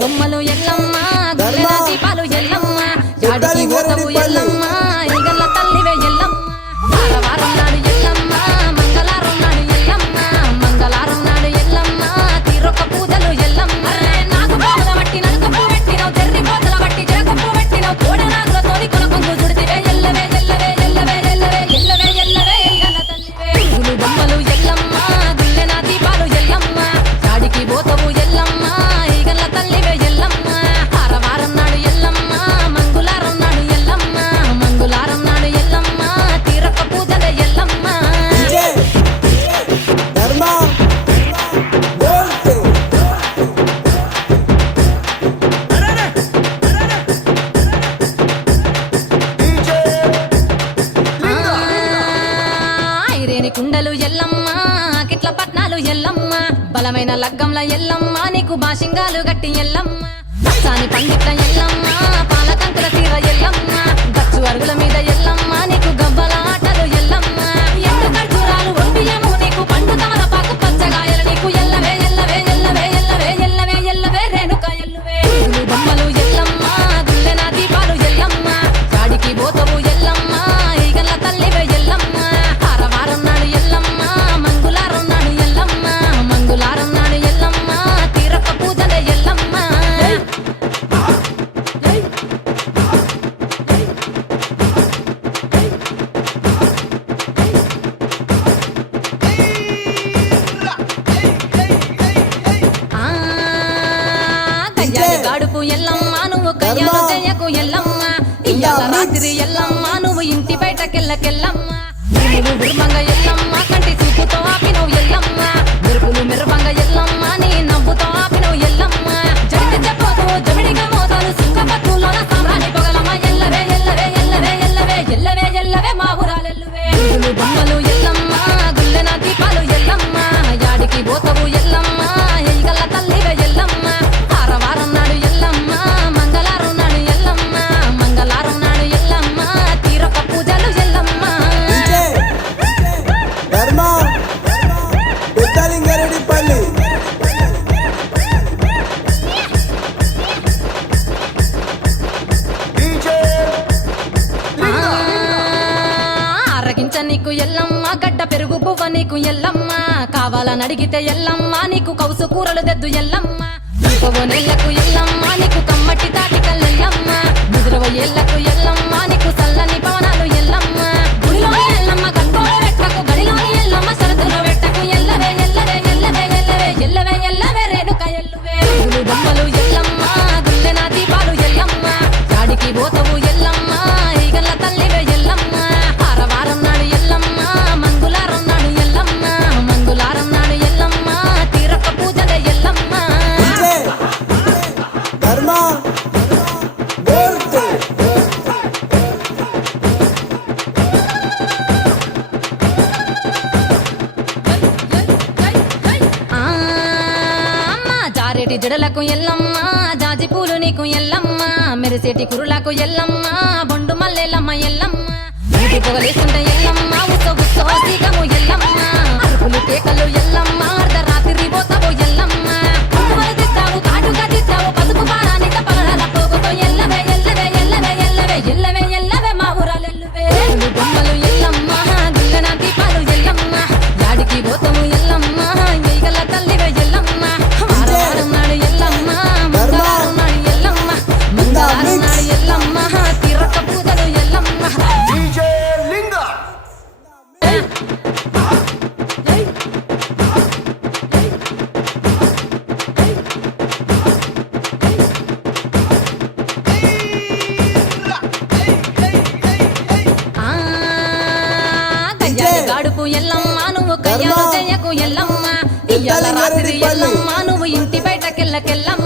బొమ్మలు ఎల్లమ్మ గుళ్ళెల దీపాలు ఎల్లమ్మ జాడికి పోతవు ఎల్లమ్మ ఇగల్ల తల్లివే ఎల్లమ్మ వారం నాడు ఎల్లమ్మ మంగళవారం నాడు ఎల్లమ్మ మంగళవారం నాడు ఎల్లమ్మ తీరొక్క పూజలు ఎల్లమ్మ నాకు పోగల బట్టి నలుకప్పు పెట్టినవు జర్రి పోతల బట్టి జరకప్పు పెట్టినవు కోడ నాగులతోని కొనకొంగు జుడితివే ఎల్లవే ఎల్లవే ఎల్లవే ఎల్లవే ఎల్లవే ఎల్లవే ఇగల్ల తల్లివే బొమ్మలు ఎల్లమ్మ గుళ్ళెన దీపాలు ఎల్లమ్మ జాడికి పోతవు ఎల్లమ్మ ఇగల్ల తల్లివే ఎల్లమ్మ వారం నాడు ఎల్లమ్మ మంగళవారం నాడు ఎల్లమ్మ మంగళవారం నాడు ఎల్లమ్మ తీరొక్క పూజల ఎల్లమ్మ ఐరేని కుండలు ఎల్లమ్మ కిట్ల పట్నాలు ఎల్లమ్మ బలమైన లగ్గంల ఎల్లమ్మ నీకు బాషింగాలు గట్టి ఎల్లమ్మ సాని పండిట్ల ఎల్లమ్మ పాలకంకుల తీర ఎల్లమ్మ గచ్చు అరుగుల మీద ఎల్లమ్మ నీకు గవ్వల ఆటలు ఎల్లమ్మ ఎండు ఖర్జూరాలు ఒంటియము నీకు పండు తమలపాకు పచ్చగాయలు నీకు ఎల్లవే ఎల్లవే ఎల్లవే ఎల్లవే ఎల్లవే ఎల్లవే రేణుక ఎల్లువే బొమ్మలు ఎల్లమ్మ గుళ్ళెన దీపాలు ఎల్లమ్మ జాడికి పోతవు ఎల్లమ్మ ఈగల్ల తల్లివే ఎల్లమ్మ వారం నాడు ఎల్లమ్మ మంగళవారం నాడు ఎల్లమ్మ మంగళవారం నాడు ఎల్లమ్మ తీరొక్క పూజల ఎల్లమ్మ కయ్యాలి గాడుపు ఎల్లమ్మ నువ్వు కయ్యాలు చెయ్యకు ఎల్లమ్మ ఇయ్యాల రాత్రి ఎల్లమ్మ నువ్వు ఇంటి బయటకెళ్ళకెళ్ళమ్మ నువ్వు విర్మంగ ఎల్లమ్మ కంటి చూపుతో ఆపినవు ఎల్లమ్మ మెరుపులు మెరువంగ ఎల్లమ్మ నీ నవ్వుతో ఆపినవు ఎల్లమ్మ జడికి చెప్పదు జమిడిగా మోతాలు సుఖపట్టులోన సామ్రాణి పొగలమ్మ ఎల్లవే ఎల్లవే ఎల్లవే ఎల్లవే ఎల్లవే ఎల్లవే మా ఊరాలెల్లువే బొమ్మలు ఎల్లమ్మ గుళ్ళెన దీపాలు ఎల్లమ్మ యాడికి పోతవు ఎల్లమ్మ ఈగల్ల తల్లివే ఎల్లమ్మ వారం నాడు ఎల్లమ్మ మంగళవారం నాడు ఎల్లమ్మ మంగళవారం నాడు ఎల్లమ్మ తీరొక్క పూజలు ఎల్లమ్మ పెద్దలింగారెడ్డిపల్లి అరగించ నీకు ఎల్లమ్మ గడ్డ పెరుగు పువ్వ నీకు ఎల్లమ్మ కావాలని అడిగితే ఎల్లమ్మ నీకు కౌసు కూరలు దెద్దు ఎల్లమ్మ నెల్లకు ఎల్లమ్మ నీకు కమ్మటి తాటికల్ ఎల్లమ్మ ముదురవ ఏళ్లకు ఎల్లమ్మ నీకు చల్లని పవనాలు ఎల్లమ్మ గుడిలోని ఎల్లమ్మ గంగోడు వెట్టకు గడిలోని ఎల్లమ్మ సరదులో వెట్టకు ఎల్లవే ఎల్లవే ఎల్లవే ఎల్లవే ఎల్లవే ఎల్లవే రేణుక ఎల్లువే బొమ్మలు ఎల్లమ్మ గుళ్ళెన దీపాలు ఎల్లమ్మ జాడికి పోతవు ఎల్లమ్మ ఈగల్ల తల్లివే ఎల్లమ్మ వారం నాడు ఎల్లమ్మ మంగళవారం నాడు ఎల్లమ్మ మంగళవారం నాడు ఎల్లమ్మ తీరొక్క పూజల ఎల్లమ్మ జారేటి జడలకు ఎల్లమ్మ జాజి పూలు నీకు ఎల్లమ్మ మెరిసేటి కురులకు ఎల్లమ్మ బొండు మల్లెలమ్మ ఎల్లమ్మ ఇంటి పొగలేస్తుంటే ఎల్లమ్మ ఉత్సవ ఉత్సవ సీగము ఎల్లమ్మ అరుపులు కేకలు ఎల్లమ్మ అర్ధరాత్రి పోతావు ఎల్లమ్మ కుంకుమలు తిస్తావు కాటుగా తిస్తావు పసుపు పారానిత పగడాల పోగుతో ఎల్లవే ఎల్లవే ఎల్లవే ఎల్లవే ఎల్లవే ఎల్లవే మా ఊరాలెల్లువే బొమ్మలు ఎల్లమ్మ గుళ్ళెన దీపాలు ఎల్లమ్మ యాడికి పోతావు ఎల్లమ్మ ఈగల తల్లివే ఎల్లమ్మ వారం నాడు ఎల్లమ్మ మంగళవారం నాడు ఎల్లమ్మ మంగళవారం నాడు ఎల్లమ్మ తీరొక్క పూజలు ఎల్లమ్మ కయ్యాలి గాడుపు ఎల్లమ్మ నువ్వు కయ్యాలు చెయ్యకు ఎల్లమ్మ ఇయ్యాల రాత్రి ఎల్లమ్మ నువ్వు ఇంటి బయటకెళ్ళకెళ్ళమ్మ